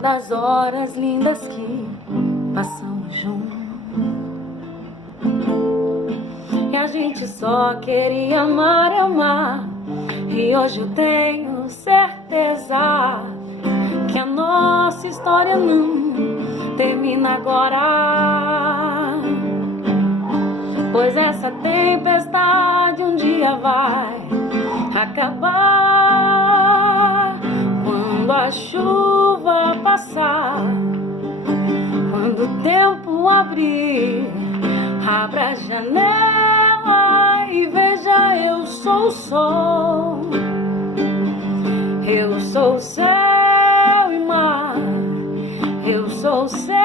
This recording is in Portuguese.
das horas lindas que passamos juntos. E a gente só queria amar e amar. E hoje eu tenho certeza que a nossa história não termina agora, pois essa tempestade um dia vai acabar. Quando a chuva passar, quando o tempo abrir, abra a janela e veja, eu sou o sol, eu sou o céu e mar, eu sou o céu